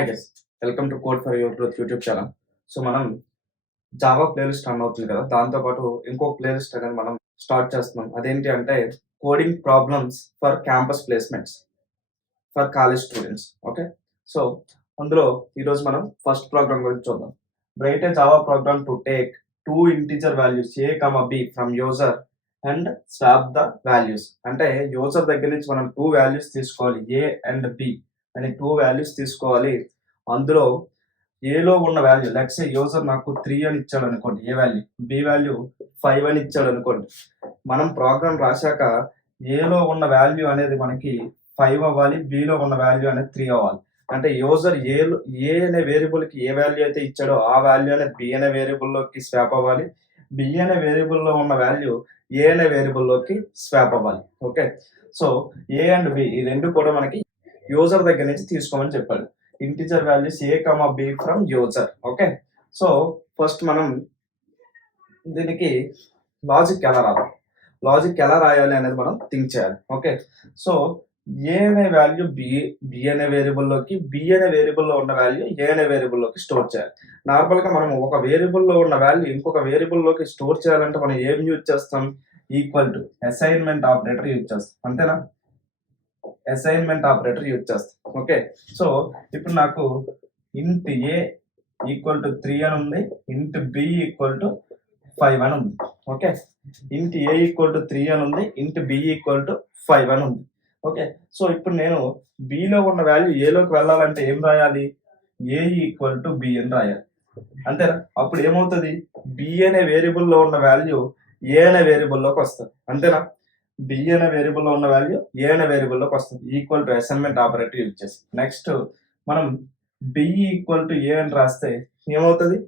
Hi guys, welcome to code for your growth YouTube channel. So మనం Java playlist run అవుతుంది కదా, దాంతోపాటు ఇంకొక ప్లేలిస్ట్ అనేది మనం స్టార్ట్ చేస్తున్నాం. అదేంటి అంటే coding problems for campus placements for college students. Okay, so అందులో ఈరోజు మనం ఫస్ట్ ప్రోగ్రామ్ గురించి చూద్దాం. Right A Java programme to take two integer values a, b from user and swap the values. అంటే యూజర్ దగ్గర నుంచి మనం టూ వాల్యూస్ తీసుకోవాలి, a అండ్ b అని టూ వాల్యూస్ తీసుకోవాలి. అందులో ఏలో ఉన్న వాల్యూ లెట్స్ సే యూజర్ నాకు 3 అని ఇచ్చాడు అనుకోండి, ఏ వాల్యూ, బి వాల్యూ 5 అని ఇచ్చాడు అనుకోండి. మనం ప్రోగ్రామ్ రాశాక ఏలో ఉన్న వాల్యూ అనేది మనకి 5 అవ్వాలి, బిలో ఉన్న వాల్యూ అనేది 3 అవ్వాలి. అంటే యూజర్ ఏ అనే వేరియబుల్కి ఏ వాల్యూ అయితే ఇచ్చాడో ఆ వాల్యూ అనేది బి అనే వేరియబుల్లోకి స్వాప్ అవ్వాలి, బి అనే వేరియబుల్లో ఉన్న వాల్యూ ఏ అనే వేరియబుల్లోకి స్వాప్ అవ్వాలి. Okay, so A and B ఈ రెండు కూడా మనకి యూజర్ దగ్గర నుంచి తీసుకోమని చెప్పాడు. Integer values a, b from user. Okay, so first మనం దీనికి లాజిక్ ఎలా రాయాలి అనేది మనం థింక్ చేయాలి. ఓకే, సో ఏ అనే వాల్యూ బి అనే వేరియబుల్లోకి, బి అనే వేరియబుల్లో ఉన్న వాల్యూ ఏ అనే వేరియబుల్లోకి స్టోర్ చేయాలి. నార్మల్గా మనం ఒక వేరియబుల్లో ఉన్న వాల్యూ ఇంకొక వేరియబుల్లోకి స్టోర్ చేయాలంటే మనం ఏం యూజ్ చేస్తాం, equal to assignment operator use చేస్తాం, అంతేనా? అసైన్మెంట్ ఆపరేటర్ యూజ్ చేస్తాం. ఓకే, సో ఇప్పుడు నాకు ఇంట్ ఏ ఈక్వల్ టు 3 అని ఉంది, ఇంట్ బి ఈక్వల్ టు 5 అని ఉంది. ఓకే, ఇంట్ ఏ ఈక్వల్ టు 3 అని ఉంది, ఇంట్ బి ఈక్వల్ టు 5 అని ఉంది. ఓకే, సో ఇప్పుడు నేను బిలో ఉన్న వాల్యూ ఏలోకి వెళ్ళాలంటే ఏం రాయాలి, ఏ ఈక్వల్ టు బి అని రాయాలి, అంతేనా? అప్పుడు ఏమవుతుంది, బి అనే వేరియబుల్లో ఉన్న వాల్యూ ఏ అనే వేరియబుల్లోకి వస్తుంది, అంతేనా? బి అనే వేరియబుల్లో ఉన్న వాల్యూ ఏ అనే వేరియబుల్లోకి వస్తుంది, equal to assignment operator use చేసి. నెక్స్ట్ మనం బి ఈక్వల్ టు ఏ అని రాస్తే ఏమవుతుంది,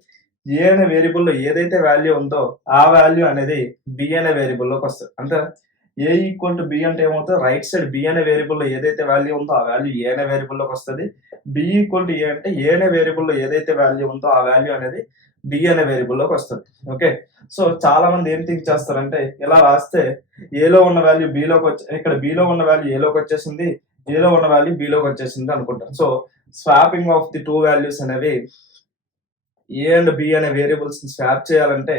ఏ అనే వేరియబుల్లో ఏదైతే వాల్యూ ఉందో ఆ వాల్యూ అనేది బి అనే వేరియబుల్లోకి వస్తుంది, అంతే. ఏ ఈక్వల్ టు బి అంటే ఏమవుతుంది, రైట్ సైడ్ బి అనే వేరియబుల్లో ఏదైతే వాల్యూ ఉందో ఆ వాల్యూ ఏ అనే వేరియబుల్లోకి వస్తుంది. బి ఈక్వల్ టు ఏ అంటే ఏ అనే వేరియబుల్లో ఏదైతే వాల్యూ ఉందో ఆ వాల్యూ అనేది బి అనే వేరియబుల్లోకి వస్తుంది. ఓకే, సో చాలా మంది ఏం థింక్ చేస్తారంటే ఇలా రాస్తే ఏలో ఉన్న వాల్యూ బిలోకి వచ్చి, ఇక్కడ బిలో ఉన్న వాల్యూ ఏలోకి వచ్చేసింది, ఏలో ఉన్న వాల్యూ బిలోకి వచ్చేసింది అనుకుంటారు. So swapping of the two values అనేవి ఏ అండ్ బి అనే వేరియబుల్స్ స్వాప్ చేయాలంటే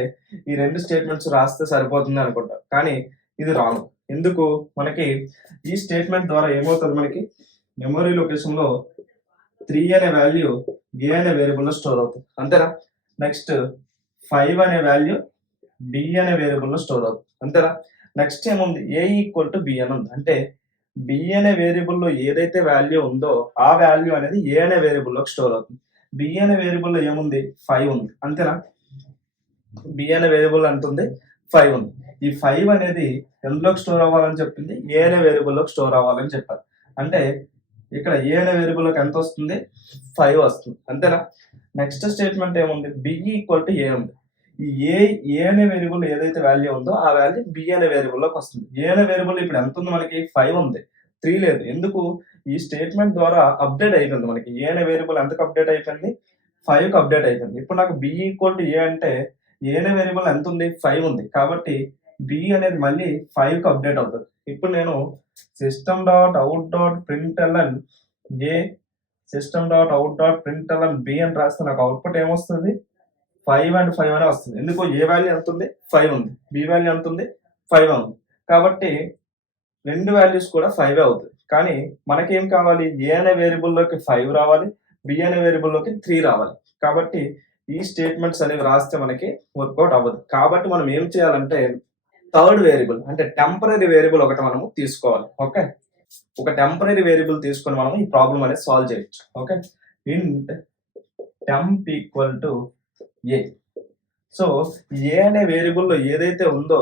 ఈ రెండు స్టేట్మెంట్స్ రాస్తే సరిపోతుంది అనుకుంటారు, కానీ ఇది రాంగ్. ఎందుకు, మనకి ఈ స్టేట్మెంట్ ద్వారా ఏమవుతుంది, మనకి మెమరీ లొకేషన్ లో 3 అనే వాల్యూ ఏ అనే వేరియబుల్లో స్టోర్ అవుతుంది, అంతేనా? నెక్స్ట్ 5 అనే వాల్యూ బి అనే వేరియబుల్లో స్టోర్ అవుతుంది, అంతేనా? నెక్స్ట్ ఏముంది, ఏ ఈక్వల్ టు బి అని ఉంది, అంటే బి అనే వేరియబుల్లో ఏదైతే వాల్యూ ఉందో ఆ వాల్యూ అనేది ఏ అనే వేరియబుల్లోకి స్టోర్ అవుతుంది. బి అనే వేరియబుల్లో ఏముంది, 5 ఉంది, అంతేనా? బి అనే వేరియబుల్ ఎంత ఉంది, 5 ఉంది. ఈ 5 అనేది ఎందులోకి స్టోర్ అవ్వాలని చెప్పింది, ఏ అనే వేరియబుల్లోకి స్టోర్ అవ్వాలని చెప్పారు. అంటే ఇక్కడ ఏ అనే వేరియబుల్లోకి ఎంత వస్తుంది, 5 వస్తుంది, అంతేనా? నెక్స్ట్ స్టేట్మెంట్ ఏముంది, బి ఈక్వల్ టు ఏ ఉంది. ఈ ఏ అనే వేరియబుల్ ఏదైతే వాల్యూ ఉందో ఆ వాల్యూ బి అనే వేరియబుల్లోకి వస్తుంది. ఏ అనే వేరియబుల్ ఇప్పుడు ఎంత ఉంది, మనకి 5 ఉంది, 3 లేదు. ఎందుకు, ఈ స్టేట్మెంట్ ద్వారా అప్డేట్ అయిపోయింది. మనకి ఏ అనే వేరియబుల్ ఎంతకు అప్డేట్ అయిపోయింది, 5కి అప్డేట్ అయిపోయింది. ఇప్పుడు నాకు బి ఈక్వల్ టు ఏ అంటే ఏ అనే వేరియబుల్ ఎంత ఉంది, 5 ఉంది, కాబట్టి బి అనేది మళ్ళీ 5కి అప్డేట్ అవుతుంది. ఇప్పుడు నేను system dot out dot println A, system dot out dot println B అని రాస్తే నాకు అవుట్పుట్ ఏమొస్తుంది, 5 అండ్ 5 అనే వస్తుంది. ఎందుకు, ఏ వాల్యూ ఎంత ఉంది, 5 ఉంది, బి వాల్యూ ఎంత ఉంది, 5 ఉంది, కాబట్టి రెండు వాల్యూస్ కూడా 5 అవుతుంది. కానీ మనకేం కావాలి, ఏ అనే వేరియబుల్లోకి 5 రావాలి, బి అనే వేరియబుల్లోకి 3 రావాలి. కాబట్టి ఈ స్టేట్మెంట్స్ అనేవి రాస్తే మనకి వర్కౌట్ అవ్వదు. కాబట్టి మనం ఏం చేయాలంటే థర్డ్ వేరియబుల్ అంటే టెంపరరీ వేరియబుల్ ఒకటి మనము తీసుకోవాలి. ఓకే, ఒక టెంపరరీ వేరియబుల్ తీసుకొని మనం ఈ ప్రాబ్లం అనేది సాల్వ్ చేయొచ్చు. Okay, int temp equal to A. So A అనే వేరియబుల్లో ఏదైతే ఉందో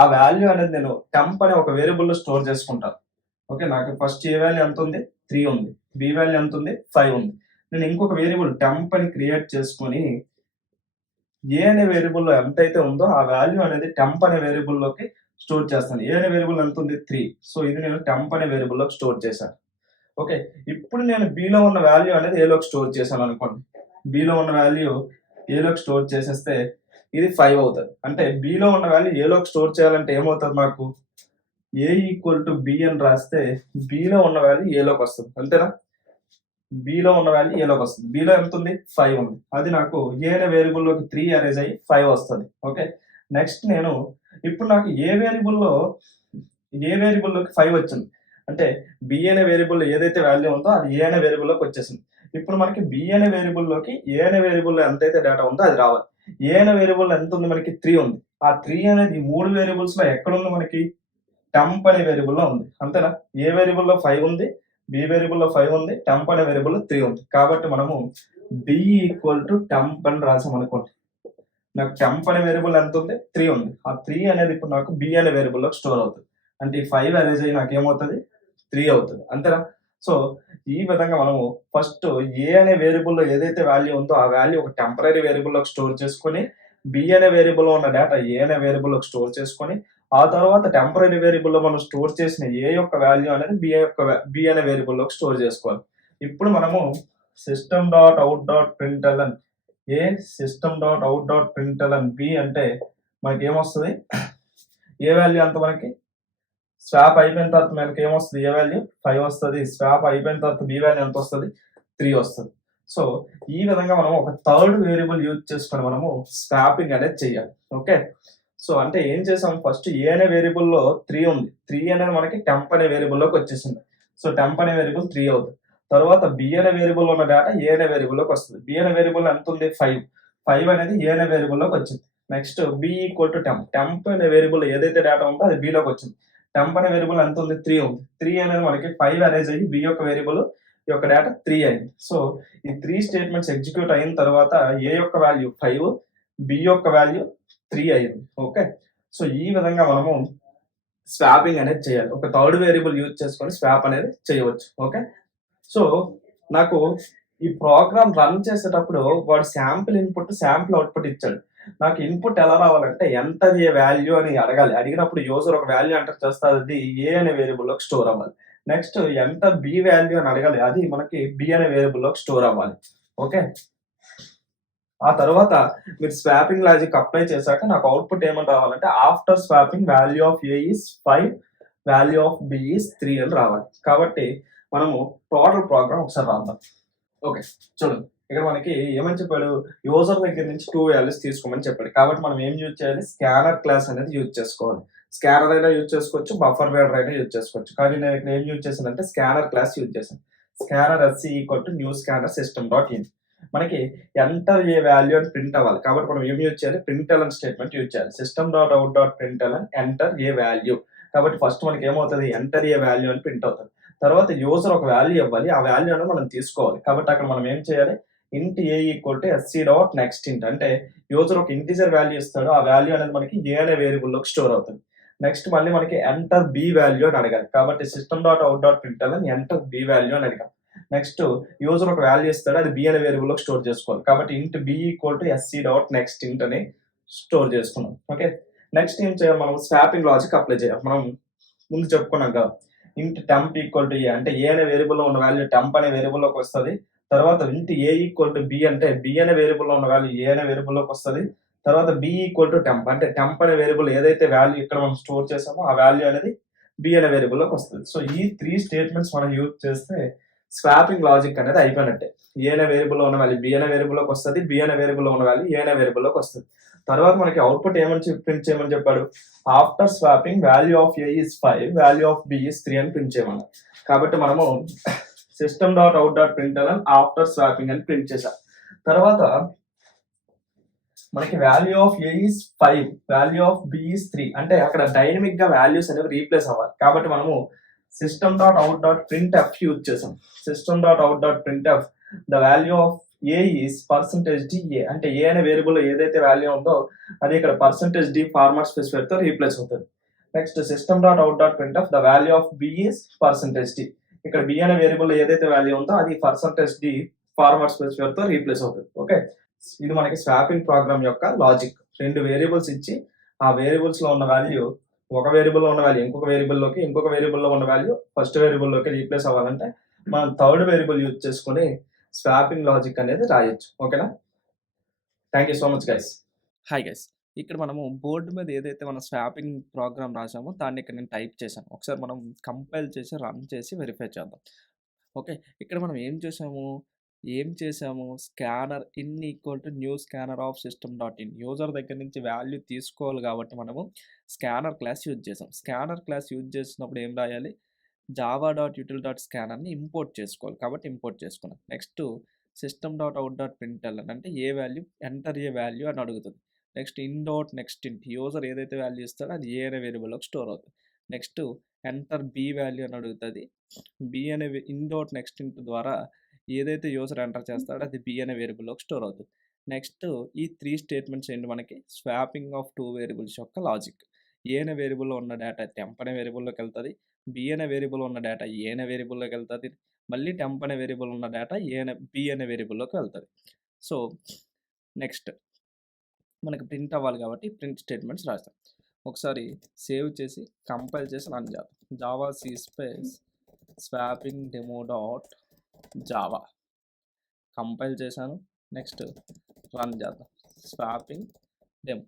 ఆ వాల్యూ అనేది నేను టెంప్ అనే ఒక వేరియబుల్లో స్టోర్ చేసుకుంటాను. ఓకే, నాకు ఫస్ట్ ఏ వాల్యూ ఎంత ఉంది, 3 ఉంది, బి వాల్యూ ఎంత ఉంది, 5 ఉంది. నేను ఇంకొక వేరియబుల్ టెంప్ అని క్రియేట్ చేసుకొని ఏ అనే వేరియబుల్లో ఎంతైతే ఉందో ఆ వాల్యూ అనేది టెంప్ అనే వేరియబుల్లోకి స్టోర్ చేస్తాను. ఏ అనే వేరియబుల్ ఎంత ఉంది, 3. సో ఇది నేను టెంప్ అనే వేరియబుల్లోకి స్టోర్ చేశాను. ఓకే, ఇప్పుడు నేను బిలో ఉన్న వాల్యూ అనేది ఏలోకి స్టోర్ చేశాను అనుకోండి. బిలో ఉన్న వాల్యూ ఏలోకి స్టోర్ చేసేస్తే ఇది 5 అవుతుంది. అంటే బిలో ఉన్న వాల్యూ ఏలోకి స్టోర్ చేయాలంటే ఏమవుతుంది, మాకు ఏ ఈక్వల్ టు బి అని రాస్తే బిలో ఉన్న వాల్యూ ఏలోకి వస్తుంది, అంతేనా? బిలో ఉన్న వాల్యూ ఏలోకి వస్తుంది. బిలో ఎంత ఉంది? 5 ఉంది. అది నాకు ఏ అనే వేరియబుల్లోకి 3 అరేజ్ అయ్యి 5 వస్తుంది. ఓకే. నెక్స్ట్ నేను ఇప్పుడు నాకు ఏ వేరియబుల్లోకి 5 వచ్చింది అంటే బి అనే వేరియబుల్ ఏదైతే వాల్యూ ఉందో అది ఏ అనే వేరియబుల్లోకి వచ్చేసింది. ఇప్పుడు మనకి బి అనే వేరియబుల్లోకి ఏ అనే వేరియబుల్లో ఎంతైతే డేటా ఉందో అది రావాలి. ఏ అనే వేరియబుల్ ఎంత ఉంది? మనకి 3 ఉంది. ఆ 3 అనేది 3 వేరియబుల్స్లో ఎక్కడుంది? మనకి టెంప్ అనే వేరియబుల్లో ఉంది. అంతేనా? ఏ వేరియబుల్లో 5 ఉంది, బి వేరియబుల్లో 5 ఉంది, టెంప్ అనే వేరియబుల్లో 3 ఉంది. కాబట్టి మనము బి ఈక్వల్ టు టెంప్ అని రాసాం అనుకోండి. నాకు టెంప్ అనే వేరియబుల్ ఎంత ఉంది? 3 ఉంది. ఆ 3 అనేది ఇప్పుడు నాకు బి అనే వేరియబుల్లో స్టోర్ అవుతుంది. అంటే ఈ 5 అరేజ్ అయ్యి నాకు ఏమవుతుంది? 3 అవుతుంది. అంతేనా? సో ఈ విధంగా మనము ఫస్ట్ ఏ అనే వేరియబుల్లో ఏదైతే వాల్యూ ఉందో ఆ వాల్యూ ఒక టెంపరరీ వేరియబుల్లోకి స్టోర్ చేసుకొని బి అనే వేరియబుల్లో ఉన్న డేటా ఏ అనే వేరియబుల్లోకి స్టోర్ చేసుకొని ఆ తర్వాత టెంపరరీ వేరియబుల్లో మనం స్టోర్ చేసిన ఏ యొక్క వాల్యూ అనేది బి అనే వేరియబుల్లోకి స్టోర్ చేసుకోవాలి. ఇప్పుడు మనము system dot out dot println system dot out dot println B అంటే మనకి ఏమొస్తుంది? ఏ వాల్యూ అంత మనకి స్వాప్ అయిపోయిన తర్వాత మనకి ఏమొస్తుంది? ఏ వాల్యూ 5 వస్తుంది. స్వాప్ అయిపోయిన తర్వాత బి వాల్యూ ఎంత వస్తుంది? 3 వస్తుంది. సో ఈ విధంగా మనం ఒక థర్డ్ వేరియబుల్ యూజ్ చేసుకొని మనము స్వాపింగ్ అనేది చేయాలి. ఓకే. సో అంటే ఏం చేసాం? ఫస్ట్ ఏ అనే వేరియబుల్లో 3 ఉంది. 3 అనేది మనకి టెంప్ అనే వేరియబుల్లోకి వచ్చేసింది. సో టెంప్ అనే వేరియబుల్ 3 అవుతుంది. తర్వాత బి అనే వేరియబుల్ ఉన్న డేటా ఏ అనే వేరియబుల్లోకి వస్తుంది. బి అనే వేరియబుల్ ఎంత ఉంది? 5. 5 అనేది ఏ అనే వేరియబుల్లోకి వచ్చింది. Next B equal to temp. Temp అనే వేరియబుల్ ఏదైతే డేటా ఉందో అది బిలోకి వచ్చింది. టెంప్ అనే వేరియబుల్ ఎంత ఉంది? 3 ఉంది. 3 అనేది మనకి 5 అరేజ్ అయ్యి బి యొక్క వేరియబుల్ యొక్క డేటా 3 అయింది. సో ఈ 3 స్టేట్మెంట్స్ ఎగ్జిక్యూట్ అయిన తర్వాత ఏ యొక్క వాల్యూ 5, బి యొక్క వాల్యూ 3 అయింది. ఓకే. సో ఈ విధంగా మనము స్వాపింగ్ అనేది చేయాలి. ఒక థర్డ్ వేరియబుల్ యూజ్ చేసుకొని స్వాప్ అనేది చేయవచ్చు. ఓకే. సో నాకు ఈ ప్రోగ్రామ్ రన్ చేసేటప్పుడు వాడు శాంపిల్ ఇన్పుట్, శాంపిల్ అవుట్పుట్ ఇచ్చాడు. నాకు ఇన్పుట్ ఎలా రావాలంటే ఎంటర్ ఏ వాల్యూ అని అడగాలి. అడిగినప్పుడు యూజర్ ఒక వాల్యూ ఎంటర్ చేస్తే అది ఏ అనే వేరియబుల్లోకి స్టోర్ అవ్వాలి. నెక్స్ట్ ఎంటర్ బి వాల్యూ అని అడగాలి. అది మనకి బి అనే వేరియబుల్లోకి స్టోర్ అవ్వాలి. ఓకే. ఆ తర్వాత మీరు స్వాపింగ్ లాజిక్ అప్లై చేశాక నాకు అవుట్పుట్ ఏమని రావాలంటే after swapping value of A is 5, value of B is 3 అని రావాలి. కాబట్టి మనము టోటల్ ప్రోగ్రామ్ ఒకసారి రాద్దాం. ఓకే. చూడండి. ఇక్కడ మనకి ఏమని చెప్పాడు? యూజర్ దగ్గర నుంచి 2 వాల్యూస్ తీసుకోమని చెప్పాడు. కాబట్టి మనం ఏం యూజ్ చేయాలి? స్కానర్ క్లాస్ అనేది యూజ్ చేసుకోవాలి. స్కానర్ అయినా యూజ్ చేసుకోవచ్చు, బఫర్ రీడర్ అయినా యూజ్ చేసుకోవచ్చు. కానీ నేను ఇక్కడ ఏం యూజ్ చేశానంటే స్కానర్ క్లాస్ యూజ్ చేశాను. Scanner SC equal to new scanner system dot in. మనకి ఎంటర్ ఏ వాల్యూ అని ప్రింట్ అవ్వాలి. కాబట్టి మనం ఏం యూజ్ చేయాలి? ప్రింట్ఎల్ఎన్ స్టేట్మెంట్ యూజ్ చేయాలి. System dot out dot println enter A value. కాబట్టి ఫస్ట్ మనకి ఏమవుతుంది? ఎంటర్ ఏ వాల్యూ అని ప్రింట్ అవుతుంది. తర్వాత యూజర్ ఒక వాల్యూ ఇవ్వాలి. ఆ వాల్యూ అనేది మనం తీసుకోవాలి. కాబట్టి అక్కడ మనం ఏం చేయాలి? Int A equal to SC dot next int. అంటే యూజర్ ఒక ఇంటిజర్ వాల్యూ ఇస్తాడు. ఆ వాల్యూ అనేది మనకి ఏ అనే వేరియబుల్లోకి స్టోర్ అవుతుంది. నెక్స్ట్ మళ్ళీ మనకి ఎంటర్ బి వాల్యూ అని అడగాలి. కాబట్టి system dot out dot println enter B value అని అడిగాం. నెక్స్ట్ యూజర్ ఒక వాల్యూ ఇస్తాడు. అది బి అనే వేరియబుల్లోకి స్టోర్ చేసుకోవాలి. కాబట్టి int B equal to SC dot next int అని స్టోర్ చేసుకున్నాం. ఓకే. నెక్స్ట్ ఏం చేయాలి? మనం స్వాపింగ్ లాజిక్ అప్లై చేయాలి. మనం ముందు చెప్పుకున్నాం కదా, ఇంట్ టెంప్ ఈక్వల్ టు ఏ అంటే ఏ అనే వేరియబుల్లో ఉన్న వాల్యూ టెంప్ అనే వేరియబుల్లోకి వస్తుంది. తర్వాత ఇంట్ ఏ ఈక్వల్ టు బి అంటే బి అనే వేరియబుల్లో ఉన్న వాల్యూ ఏ అనే వేరియబుల్లోకి వస్తుంది. తర్వాత బి ఈక్వల్ టు టెంప్ అంటే టెంప్ అనే వేరియబుల్ ఏదైతే వాల్యూ ఇక్కడ మనం స్టోర్ చేసామో ఆ వాల్యూ అనేది బి అనే వేరియబుల్లోకి వస్తుంది. సో ఈ 3 స్టేట్మెంట్స్ మనం యూజ్ చేస్తే స్వాపింగ్ లాజిక్ అనేది అయిపోయినట్టే. ఏ అనే వేరియబుల్లో ఉన్న వాల్యూ బి అనే వేరియబుల్లోకి వస్తుంది. బి అనే వేరియబుల్లో ఉన్న వాల్యూ ఏ అనే వేరియబుల్లోకి వస్తుంది. తర్వాత మనకి అవుట్పుట్ ఏమని ప్రింట్ చేయమని చెప్పాడు? After swapping value of A is 5, value of B is 3 అని ప్రింట్ చేయమన్నారు. కాబట్టి మనము system dot out dot println after swapping అని ప్రింట్ చేశాం. తర్వాత మనకి value of A is 5, value of B is 3 అంటే అక్కడ డైనమిక్ గా వాల్యూస్ అనేవి రీప్లేస్ అవ్వాలి. కాబట్టి మనము system dot out dot printf use చేసాం. System dot out dot printf the value of A is percentage D A అంటే A అనే వేరియబుల్ ఏదైతే వాల్యూ ఉందో అది ఇక్కడ పర్సంటేజ్ డి ఫార్మాట్ స్పెసిఫైర్ తో రీప్లేస్ అవుతుంది. Next system dot out dot printf the value of B is percentage D. ఇక్కడ B అనే వేరియబుల్ ఏదైతే వాల్యూ ఉందో అది పర్సంటేజ్ డి ఫార్మాట్ స్పెసిఫైర్ తో రీప్లేస్ అవుతుంది. ఓకే. ఇది మనకి స్వాపింగ్ ప్రోగ్రామ్ యొక్క లాజిక్. 2 వేరియబుల్స్ ఇచ్చి ఆ వేరియబుల్స్ లో ఉన్న వాల్యూ ఒక వేరియబుల్ లో ఉన్న వాల్యూ ఇంకొక వేరియబుల్లోకి, ఇంకొక వేరియబుల్ లో ఉన్న వాల్యూ ఫస్ట్ వేరియబుల్లోకి రీప్లేస్ అవ్వాలంటే మనం థర్డ్ వేరియబుల్ యూజ్ చేసుకుని స్వాపింగ్ లాజిక్ అనేది రాయొచ్చు. ఓకేనా? Thank you so much guys. Hi guys. ఇక్కడ మనము బోర్డు మీద ఏదైతే మనం స్వాపింగ్ ప్రోగ్రామ్ రాసామో దాన్ని ఇక్కడ నేను టైప్ చేశాను. ఒకసారి మనం కంపైల్ చేసి రన్ చేసి వెరిఫై చేద్దాం. ఓకే. ఇక్కడ మనం ఏం చేసాము? Scanner in equal to new scanner of system dot in. User దగ్గర నుంచి వాల్యూ తీసుకోవాలి కాబట్టి మనము స్కానర్ క్లాస్ యూజ్ చేసాం. స్కానర్ క్లాస్ యూజ్ చేసినప్పుడు ఏం రాయాలి? జావా డాట్ యూటిల్ డాట్ స్కానర్‌ని ఇంపోర్ట్ చేసుకోవాలి. కాబట్టి ఇంపోర్ట్ చేసుకున్నాం. Next system dot out dot println అంటే A value enter A value అని అడుగుతుంది. Next in dot next int user ఏదైతే వాల్యూ ఇస్తాడో అది ఏ అనే వేరియబుల్‌లోకి స్టోర్ అవుతుంది. నెక్స్ట్ ఎంటర్ బి వాల్యూ అని అడుగుతది. బి అనే ఇన్ డాట్ నెక్స్ట్ ఇంట్ ద్వారా ఏదైతే యూజర్ ఎంటర్ చేస్తాడో అది బి అనే వేరియబుల్‌లోకి స్టోర్ అవుతుంది. నెక్స్ట్ ఈ 3 స్టేట్మెంట్స్ ఏంటి మనకి స్వాపింగ్ ఆఫ్ 2 వేరియబుల్స్ యొక్క లాజిక్. ఏ అనే వేరియబుల్‌లో ఉన్న డేటా టెంప్ అనే వేరియబుల్‌లోకెళ్తది. బి అనే వేరియబుల్ ఉన్న డేటా ఏ అనే వేరియబుల్‌లోకెళ్తది. మళ్ళీ టెంప్ అనే వేరియబుల్ ఉన్న డేటా బి అనే వేరియబుల్‌లోకి వెళ్తది. సో, నెక్స్ట్ మనకి ప్రింట్ అవ్వాలి కాబట్టి ప్రింట్ స్టేట్మెంట్స్ రాస్తాం. ఒకసారి సేవ్ చేసి కంపైల్ చేసి రన్ చేద్దాం. Java C space swapping demo dot Java compile చేశాను. నెక్స్ట్ రన్ చేద్దాం. Swapping demo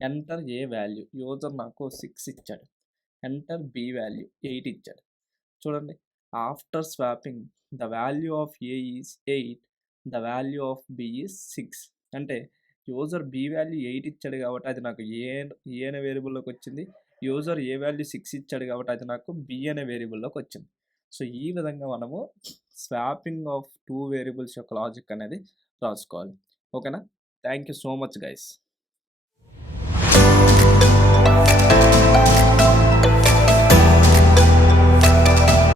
enter A value user నాకు 6 ఇచ్చాడు. ఎంటర్ బి వాల్యూ 8 ఇచ్చాడు. చూడండి after swapping the value of A is 8 the value of B is 6 అంటే user B value 8 ఇచ్చాడు కాబట్టి అది నాకు ఏ అనే వేరియబుల్లోకి వచ్చింది. యూజర్ ఏ వాల్యూ 6 ఇచ్చాడు కాబట్టి అది నాకు బి అనే వేరియబుల్లోకి వచ్చింది. సో ఈ విధంగా మనము స్వాపింగ్ ఆఫ్ 2 వేరియబుల్స్ యొక్క లాజిక్ అనేది రాసుకోవాలి. ఓకేనా? Thank you so much guys.